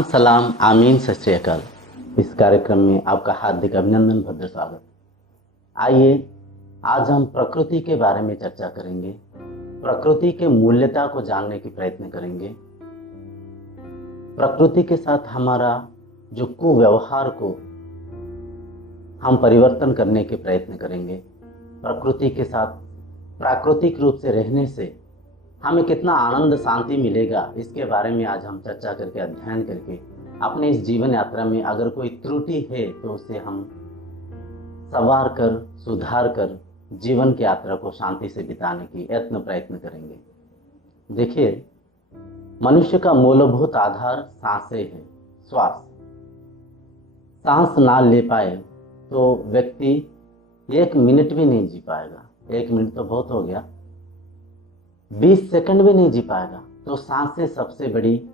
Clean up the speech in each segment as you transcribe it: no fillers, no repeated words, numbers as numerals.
सलाम सलाम आमीन सत श्री अकाल। इस कार्यक्रम में आपका हार्दिक अभिनंदन, भद्र स्वागत। आइए आज हम प्रकृति के बारे में चर्चा करेंगे। प्रकृति के मूल्यता को जानने की प्रयत्न करेंगे। प्रकृति के साथ हमारा जो कुव्यवहार को हम परिवर्तन करने के प्रयत्न करेंगे। प्रकृति के साथ प्राकृतिक रूप से रहने से हमें कितना आनंद शांति मिलेगा, इसके बारे में आज हम चर्चा करके अध्ययन करके अपने इस जीवन यात्रा में अगर कोई त्रुटि है तो उसे हम संवार कर सुधार कर जीवन की यात्रा को शांति से बिताने की प्रयत्न करेंगे। देखिए, मनुष्य का मूलभूत आधार सांसें है, श्वास। सांस ना ले पाए तो व्यक्ति 1 मिनट भी नहीं जी पाएगा। 1 मिनट तो बहुत हो गया, 20 सेकंड भी नहीं जी पाएगा। तो सांसें सबसे बड़ी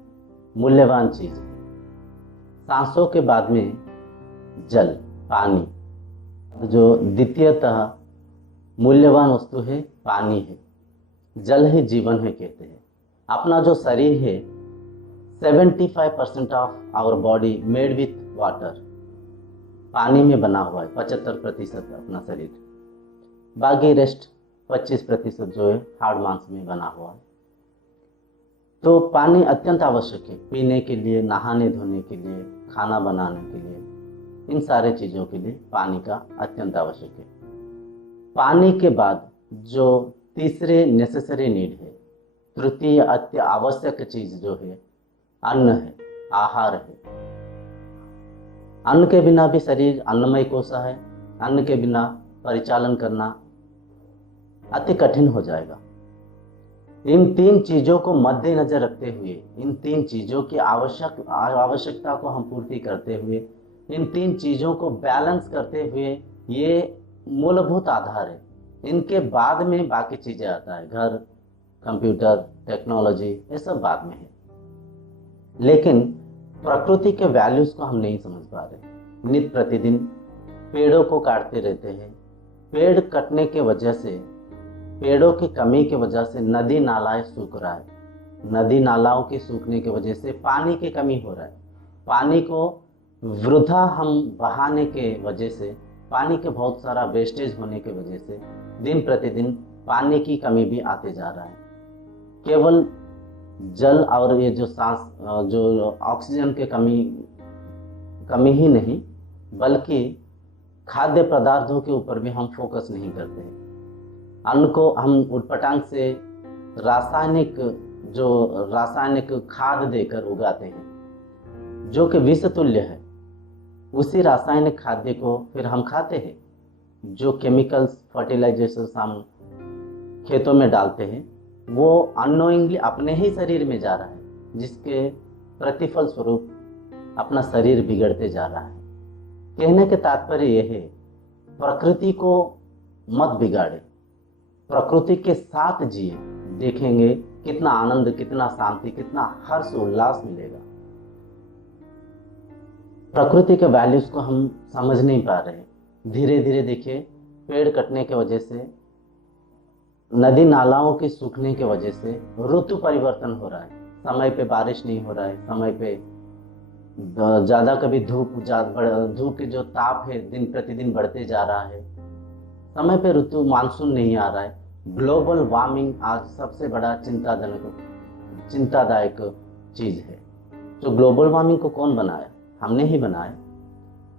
मूल्यवान चीज है। सांसों के बाद में जल, पानी, जो द्वितीयतः मूल्यवान वस्तु है पानी है। जल ही जीवन है कहते हैं। अपना जो शरीर है 75% of our body made with water, पानी में बना हुआ है। 75% अपना शरीर, बाकी रेस्ट 25% जो है हाड़ मांस में बना हुआ है। तो पानी अत्यंत आवश्यक है पीने के लिए, नहाने धोने के लिए, खाना बनाने के लिए, इन सारे चीज़ों के लिए पानी का अत्यंत आवश्यक है। पानी के बाद जो तीसरे नेसेसरी नीड है, तृतीय अत्य आवश्यक चीज जो है अन्न है, आहार है। अन्न के बिना भी शरीर अन्नमय कोशा है। अन्न के बिना परिचालन करना अति कठिन हो जाएगा। इन 3 चीजों को मद्देनजर रखते हुए, इन 3 चीजों की आवश्यकता को हम पूर्ति करते हुए, इन 3 चीजों को बैलेंस करते हुए, ये मूलभूत आधार है। इनके बाद में बाकी चीजें आता है, घर, कंप्यूटर, टेक्नोलॉजी, ये सब बाद में है। लेकिन प्रकृति के वैल्यूज को हम नहीं समझ पा रहे। नित्य प्रतिदिन पेड़ों को काटते रहते हैं। पेड़ कटने के वजह से, पेड़ों की कमी की वजह से नदी नालाएं सूख रहा है। नदी नालाओं के सूखने की वजह से पानी की कमी हो रहा है। पानी को वृथा हम बहाने के वजह से, पानी के बहुत सारा वेस्टेज होने की वजह से दिन प्रतिदिन पानी की कमी भी आते जा रहा है। केवल जल और ये जो सांस, जो ऑक्सीजन की कमी ही नहीं, बल्कि खाद्य पदार्थों के ऊपर भी हम फोकस नहीं करते हैं। अन्न को हम उटपटांग से रासायनिक खाद देकर उगाते हैं, जो कि विष तुल्य है। उसी रासायनिक खाद्य को फिर हम खाते हैं। जो केमिकल्स, फर्टिलाइजेशंस हम खेतों में डालते हैं, वो अननोइंगली अपने ही शरीर में जा रहा है, जिसके प्रतिफल स्वरूप अपना शरीर बिगड़ते जा रहा है। कहने के तात्पर्य यह है, प्रकृति को मत बिगाड़े, प्रकृति के साथ जिए। देखेंगे कितना आनंद, कितना शांति, कितना हर्ष उल्लास मिलेगा। प्रकृति के वैल्यूज को हम समझ नहीं पा रहे। धीरे धीरे देखिए, पेड़ कटने की वजह से, नदी नालाओं के सूखने की वजह से ऋतु परिवर्तन हो रहा है। समय पे बारिश नहीं हो रहा है, समय पे ज़्यादा, कभी धूप की जो ताप है दिन प्रतिदिन बढ़ते जा रहा है। समय पे ऋतु मानसून नहीं आ रहा है। ग्लोबल वार्मिंग आज सबसे बड़ा चिंतादायक चीज़ है। जो ग्लोबल वार्मिंग को कौन बनाया? हमने ही बनाया।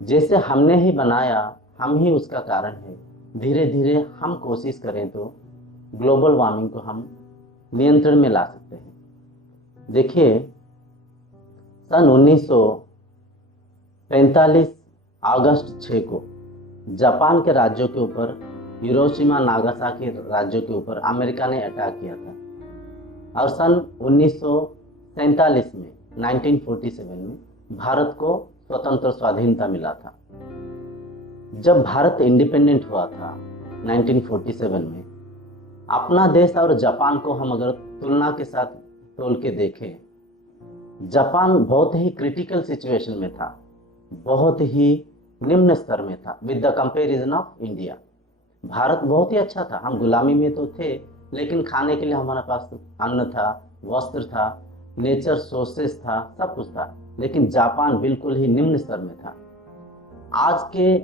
जैसे हमने ही बनाया, हम ही उसका कारण है। धीरे धीरे हम कोशिश करें तो ग्लोबल वार्मिंग को हम नियंत्रण में ला सकते हैं। देखिए, सन 1945 अगस्त 6 को जापान के राज्यों के ऊपर, हिरोशिमा नागासाकी राज्यों के ऊपर अमेरिका ने अटैक किया था। और सन 1947 में, 1947 में भारत को स्वतंत्र स्वाधीनता मिला था। जब भारत इंडिपेंडेंट हुआ था 1947 में, अपना देश और जापान को हम अगर तुलना के साथ तोल के देखें, जापान बहुत ही क्रिटिकल सिचुएशन में था, बहुत ही निम्न स्तर में था with the comparison of India. Bharat बहुत ही अच्छा था। हम गुलामी में तो थे, लेकिन खाने के लिए हमारे पास अन्न था, वस्त्र था, नेचर सोर्सेस था, सब कुछ था, लेकिन जापान बिल्कुल ही निम्न स्तर में था। आज के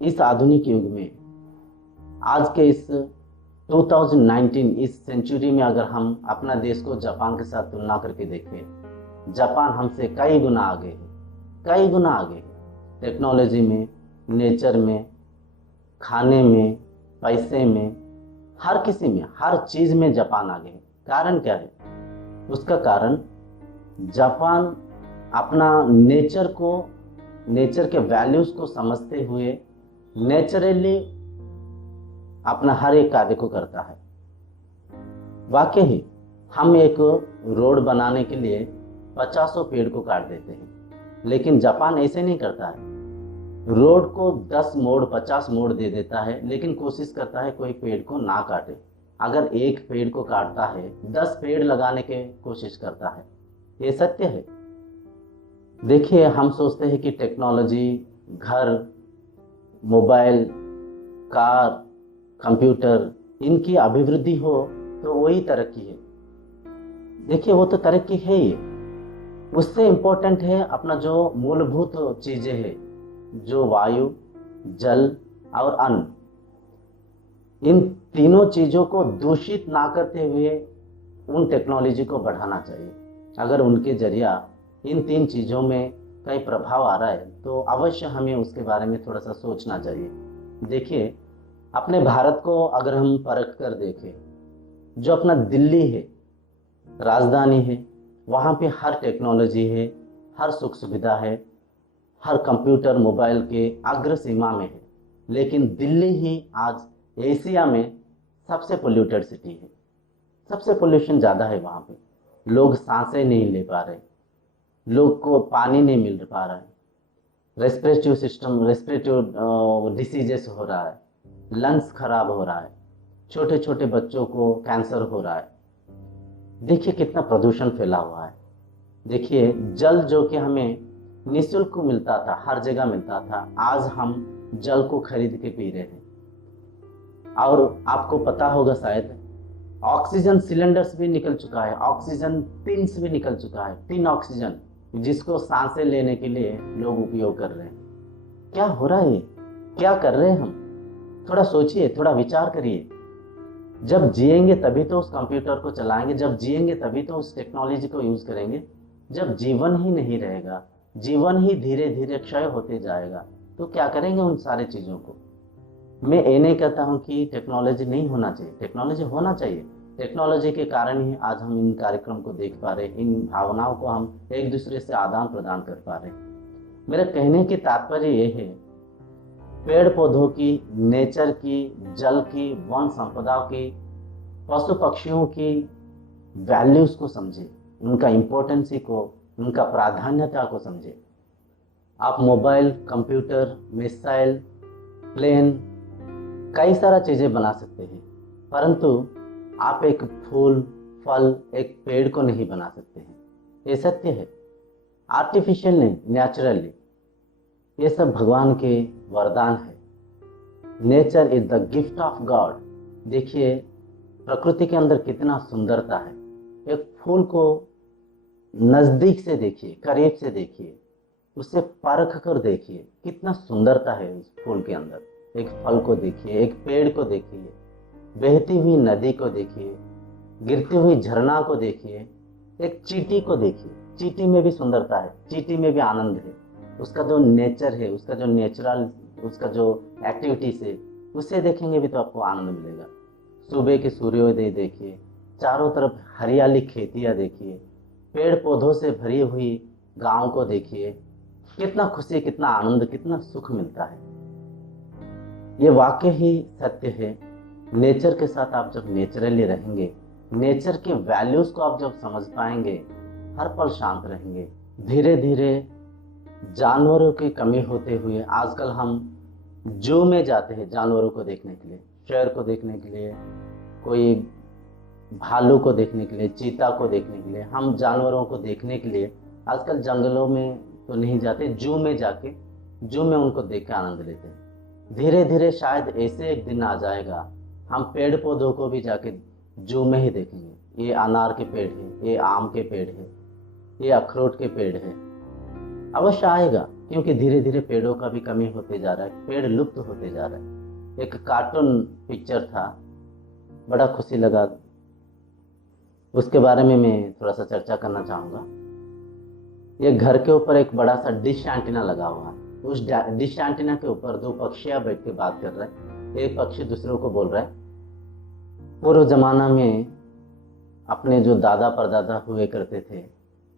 इस आधुनिक युग में, आज के इस 2019 इस सेंचुरी में अगर हम अपना देश को जापान के साथ तुलना करके देखें, जापान हमसे कई गुना आगे है, कई गुना आगे है। टेक्नोलॉजी में, नेचर में, खाने में, पैसे में, हर किसी में, हर चीज़ में जापान आगे है। कारण क्या है? उसका कारण जापान अपना नेचर को, नेचर के वैल्यूज़ को समझते हुए नेचुरली अपना हर एक कार्य को करता है। वाकई ही हम एक रोड बनाने के लिए 50 पेड़ को काट देते हैं, लेकिन जापान ऐसे नहीं करता है। रोड को 10 मोड़ 50 मोड़ दे देता है, लेकिन कोशिश करता है कोई पेड़ को ना काटे। अगर एक पेड़ को काटता है, 10 पेड़ लगाने की कोशिश करता है। ये सत्य है। देखिए, हम सोचते हैं कि टेक्नोलॉजी, घर, मोबाइल, कार, कंप्यूटर, इनकी अभिवृद्धि हो तो वही तरक्की है। देखिए, वो तो तरक्की है ही, उससे इम्पोर्टेंट है अपना जो मूलभूत चीज़ें हैं, जो वायु, जल और अन्न, इन तीनों चीज़ों को दूषित ना करते हुए उन टेक्नोलॉजी को बढ़ाना चाहिए। अगर उनके जरिया इन 3 चीज़ों में कई प्रभाव आ रहा है तो अवश्य हमें उसके बारे में थोड़ा सा सोचना चाहिए। देखिए, अपने भारत को अगर हम परख कर देखें, जो अपना दिल्ली है, राजधानी है, वहाँ पे हर टेक्नोलॉजी है, हर सुख सुविधा है, हर कंप्यूटर मोबाइल के अग्र सीमा में है। लेकिन दिल्ली ही आज एशिया में सबसे पोल्यूटेड सिटी है, सबसे पोल्यूशन ज़्यादा है वहाँ पे। लोग सांसें नहीं ले पा रहे, लोग को पानी नहीं मिल पा रहा है, रेस्पिरेटिव डिसीजेस हो रहा है, लंग्स खराब हो रहा है, छोटे छोटे बच्चों को कैंसर हो रहा है। देखिए कितना प्रदूषण फैला हुआ है। देखिए, जल जो कि हमें निःशुल्क मिलता था, हर जगह मिलता था, आज हम जल को खरीद के पी रहे हैं। और आपको पता होगा शायद, ऑक्सीजन सिलेंडर्स भी निकल चुका है, ऑक्सीजन टिन्स भी निकल चुका है, टिन ऑक्सीजन, जिसको सांसें लेने के लिए लोग उपयोग कर रहे हैं। क्या हो रहा है? क्या कर रहे हैं हम? थोड़ा सोचिए, थोड़ा विचार करिए। जब जिएंगे तभी तो उस कंप्यूटर को चलाएंगे, जब जिएंगे तभी तो उस टेक्नोलॉजी को यूज करेंगे। जब जीवन ही नहीं रहेगा, जीवन ही धीरे धीरे क्षय होते जाएगा, तो क्या करेंगे उन सारी चीज़ों को? मैं ये नहीं कहता हूँ कि टेक्नोलॉजी नहीं होना चाहिए, टेक्नोलॉजी होना चाहिए। टेक्नोलॉजी के कारण ही आज हम इन कार्यक्रम को देख पा रहे, इन भावनाओं को हम एक दूसरे से आदान प्रदान कर पा रहे। मेरा कहने की तात्पर्य ये है, पेड़ पौधों की, नेचर की, जल की, वन संपदा की, पशु पक्षियों की वैल्यूज़ को समझे, उनका इम्पोर्टेंसी को, उनका प्राधान्यता को समझे। आप मोबाइल, कंप्यूटर, मिसाइल, प्लेन, कई सारा चीज़ें बना सकते हैं, परंतु आप एक फूल, फल, एक पेड़ को नहीं बना सकते हैं। ये सत्य है। आर्टिफिशियल नहीं, नेचुरली। ये सब भगवान के वरदान है। Nature is the gift of God. देखिए, प्रकृति के अंदर कितना सुंदरता है। एक फूल को नज़दीक से देखिए, करीब से देखिए, उसे परख कर देखिए, कितना सुंदरता है उस फूल के अंदर। एक फल को देखिए, एक पेड़ को देखिए, बहती हुई नदी को देखिए, गिरती हुई झरना को देखिए, एक चींटी को देखिए। चींटी में भी सुंदरता है, चींटी में भी आनंद है। उसका जो नेचर है, उसका जो नेचुरल, उसका जो एक्टिविटीज है, उसे देखेंगे भी तो आपको आनंद मिलेगा। सुबह के सूर्योदय देखिए, चारों तरफ हरियाली खेतियाँ देखिए, पेड़ पौधों से भरी हुई गांव को देखिए, कितना खुशी, कितना आनंद, कितना सुख मिलता है। ये वाकई ही सत्य है। नेचर के साथ आप जब नेचुरली रहेंगे, नेचर के वैल्यूज़ को आप जब समझ पाएंगे, हर पल शांत रहेंगे। धीरे धीरे जानवरों की कमी होते हुए आजकल हम जू में जाते हैं जानवरों को देखने के लिए, शेर को देखने के लिए, कोई भालू को देखने के लिए, चीता को देखने के लिए। हम जानवरों को देखने के लिए आजकल जंगलों में तो नहीं जाते, जू में जाके जू में उनको देख के आनंद लेते हैं। धीरे धीरे शायद ऐसे एक दिन आ जाएगा, हम पेड़ पौधों को भी जाके जू में ही देखेंगे। ये अनार के पेड़ है, ये आम के पेड़ है, ये अखरोट के पेड़ है। अवश्य आएगा, क्योंकि धीरे धीरे पेड़ों का भी कमी होते जा रहा है, पेड़ लुप्त होते जा रहा है। एक कार्टून पिक्चर था, बड़ा खुशी लगा, उसके बारे में मैं थोड़ा सा चर्चा करना चाहूँगा। ये घर के ऊपर एक बड़ा सा डिश एंटीना लगा हुआ है। उस डिश एंटीना के ऊपर दो पक्षियां बैठ के बात कर रहे हैं। एक पक्षी दूसरों को बोल रहा है, पूर्व जमाना में अपने जो दादा परदादा हुए करते थे,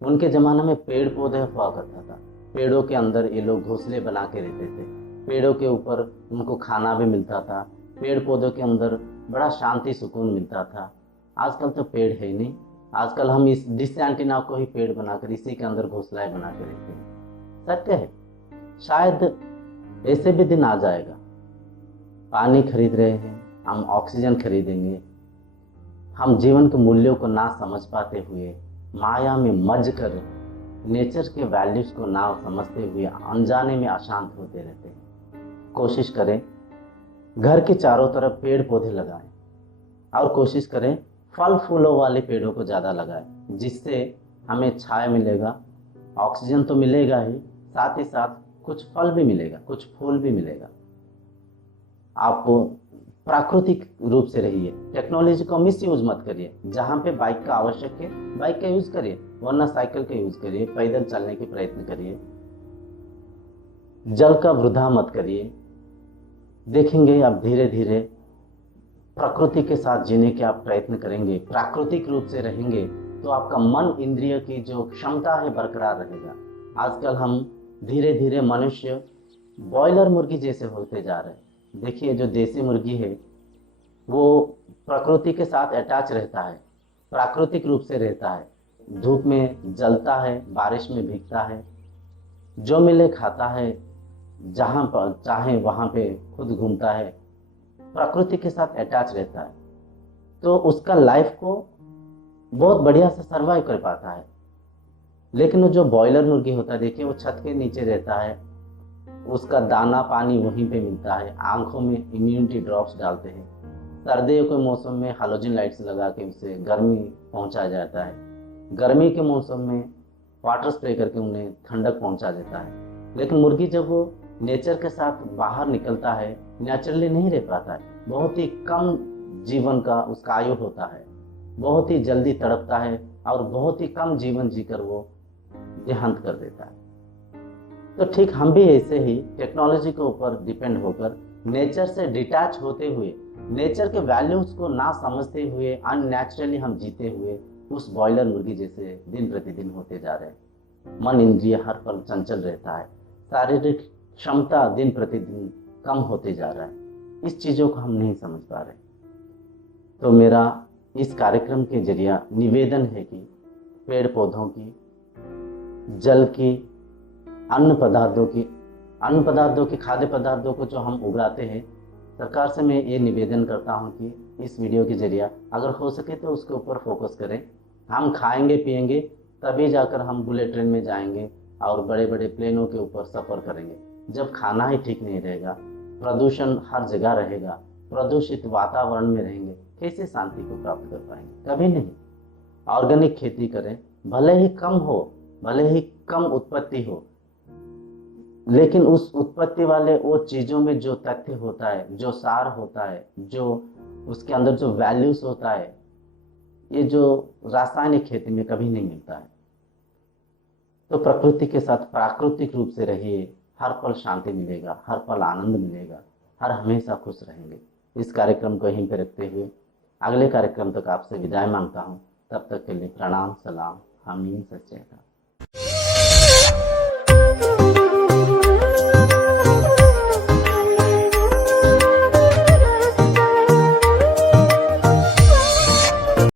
उनके ज़माना में पेड़ पौधे हुआ करता था। पेड़ों के अंदर ये लोग घोंसले बना के रहते थे, पेड़ों के ऊपर उनको खाना भी मिलता था, पेड़ पौधों के अंदर बड़ा शांति सुकून मिलता था। आजकल तो पेड़ है ही नहीं, आजकल हम इस डिश एंटीना को ही पेड़ बनाकर इसी के अंदर घोंसलाएं बना के रहते हैं। सत्य है, शायद ऐसे भी दिन आ जाएगा, पानी खरीद रहे हैं, हम ऑक्सीजन खरीदेंगे, हम जीवन के मूल्यों को ना समझ पाते हुए माया में मज कर नेचर के वैल्यूज को ना समझते हुए अनजाने में अशांत होते रहते हैं। कोशिश करें घर के चारों तरफ पेड़ पौधे लगाएं और कोशिश करें फल फूलों वाले पेड़ों को ज़्यादा लगाएं, जिससे हमें छाया मिलेगा, ऑक्सीजन तो मिलेगा ही, साथ ही साथ कुछ फल भी मिलेगा, कुछ फूल भी मिलेगा। आप प्राकृतिक रूप से रहिए, टेक्नोलॉजी को मिसयूज मत करिए। जहाँ पे बाइक का आवश्यक है बाइक का यूज़ करिए, वरना साइकिल का यूज़ करिए, पैदल चलने के प्रयत्न करिए, जल का वृथा मत करिए। देखेंगे आप धीरे धीरे प्रकृति के साथ जीने के आप प्रयत्न करेंगे, प्राकृतिक रूप से रहेंगे, तो आपका मन इंद्रिय की जो क्षमता है बरकरार रहेगा। आजकल हम धीरे धीरे मनुष्य बॉयलर मुर्गी जैसे होते जा रहे हैं। देखिए जो देसी मुर्गी है वो प्रकृति के साथ अटैच रहता है, प्राकृतिक रूप से रहता है, धूप में जलता है, बारिश में भीगता है, जो मिले खाता है, जहाँ पर चाहे वहाँ पे खुद घूमता है, प्रकृति के साथ अटैच रहता है, तो उसका लाइफ को बहुत बढ़िया से सर्वाइव कर पाता है। लेकिन वो जो बॉयलर मुर्गी होता है, देखिए वो छत के नीचे रहता है, उसका दाना पानी वहीं पे मिलता है, आंखों में इम्यूनिटी ड्रॉप्स डालते हैं, सर्दियों के मौसम में हालोजन लाइट्स लगा के उसे गर्मी पहुंचाया जाता है, गर्मी के मौसम में वाटर स्प्रे करके उन्हें ठंडक पहुंचा देता है। लेकिन मुर्गी जब वो नेचर के साथ बाहर निकलता है, नेचुरली नहीं रह पाता है, बहुत ही कम जीवन का उसका आयु होता है, बहुत ही जल्दी तड़पता है और बहुत ही कम जीवन जीकर वो देहांत कर देता है। तो ठीक हम भी ऐसे ही टेक्नोलॉजी के ऊपर डिपेंड होकर नेचर से डिटैच होते हुए, नेचर के वैल्यूज को ना समझते हुए अननेचुरली हम जीते हुए उस बॉयलर मुर्गी जैसे दिन प्रतिदिन होते जा रहे हैं। मन इंद्रिय हर पल चंचल रहता है, शारीरिक क्षमता दिन प्रतिदिन कम होते जा रहा है। इस चीज़ों को हम नहीं समझ पा रहे। तो मेरा इस कार्यक्रम के जरिए निवेदन है कि पेड़ पौधों की, जल की, अन्य पदार्थों की, खाद्य पदार्थों को जो हम उगाते हैं, सरकार से मैं ये निवेदन करता हूँ कि इस वीडियो के जरिए अगर हो सके तो उसके ऊपर फोकस करें। हम खाएंगे पिएंगे तभी जाकर हम बुलेट ट्रेन में जाएंगे और बड़े बड़े प्लेनों के ऊपर सफ़र करेंगे। जब खाना ही ठीक नहीं रहेगा, प्रदूषण हर जगह रहेगा, प्रदूषित वातावरण में रहेंगे, कैसे शांति को प्राप्त कर पाएंगे? कभी नहीं। ऑर्गेनिक खेती करें, भले ही कम हो, भले ही कम उत्पत्ति हो, लेकिन उस उत्पत्ति वाले वो चीज़ों में जो तथ्य होता है, जो सार होता है, जो उसके अंदर जो वैल्यूज होता है, ये जो रासायनिक खेती में कभी नहीं मिलता है। तो प्रकृति के साथ प्राकृतिक रूप से रहिए, हर पल शांति मिलेगा, हर पल आनंद मिलेगा, हर हमेशा खुश रहेंगे। इस कार्यक्रम को यहीं पर रखते हुए अगले कार्यक्रम तक आपसे विदाई मांगता हूँ। तब तक के लिए प्रणाम, सलाम, आमीन, सच्चे।